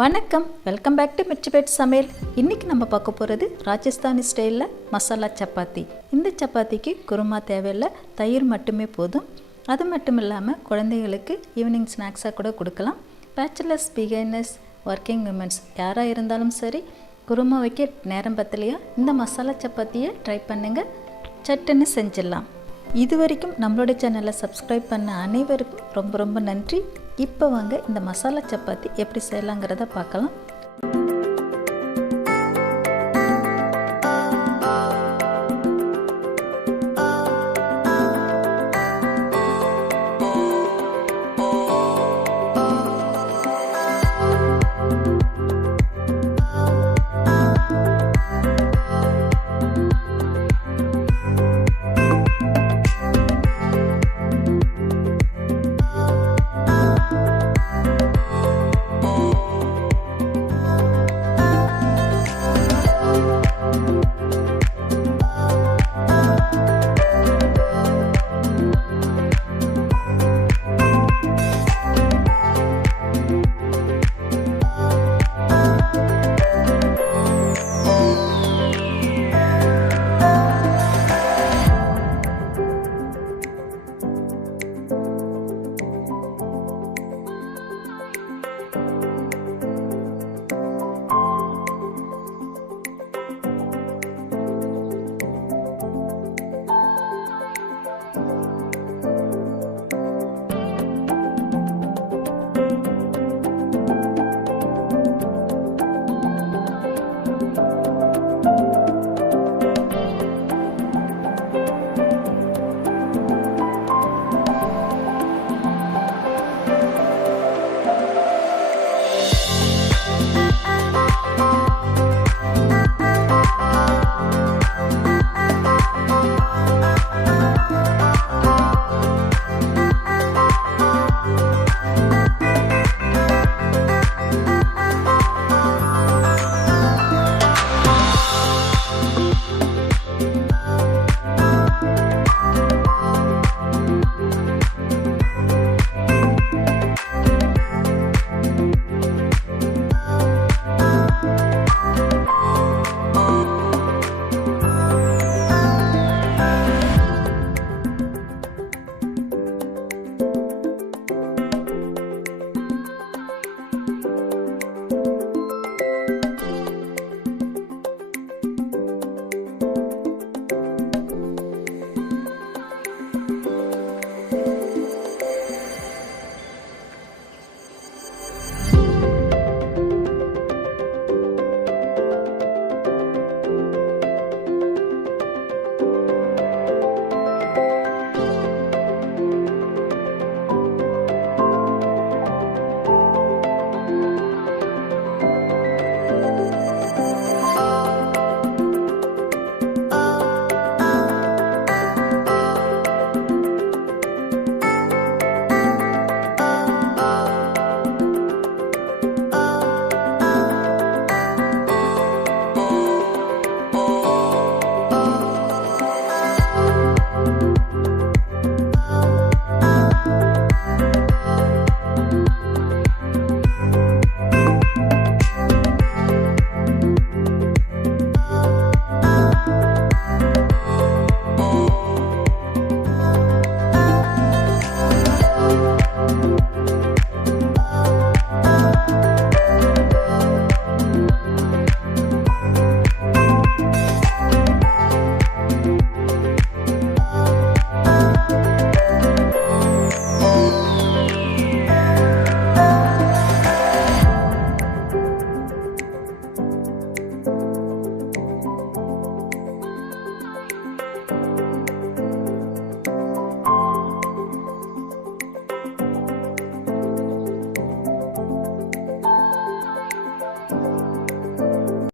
வணக்கம், welcome back to மிர்ச்சிபேட் சமையல். இன்றைக்கி நம்ம பார்க்க போகிறது ராஜஸ்தானி ஸ்டைலில் மசாலா சப்பாத்தி. இந்த சப்பாத்திக்கு குருமா தேவையில்லை, தயிர் மட்டுமே போதும். அது மட்டும் இல்லாமல் குழந்தைகளுக்கு ஈவினிங் ஸ்நாக்ஸாக கூட கொடுக்கலாம். பேச்சுலர்ஸ், பிகைனர்ஸ், ஒர்க்கிங் விமன்ஸ் யாராக இருந்தாலும் சரி, குருமா வைக்க நேரம் பத்தலையா இந்த மசாலா சப்பாத்தியை ட்ரை பண்ணுங்கள், சட்டுன்னு செஞ்சிடலாம். இது வரைக்கும் நம்மளோட சேனலை சப்ஸ்கிரைப் பண்ண அனைவருக்கும் ரொம்ப ரொம்ப நன்றி. இப்போ வாங்க இந்த மசாலா சப்பாத்தி எப்படி செய்யலாங்கிறத பார்க்கலாம்.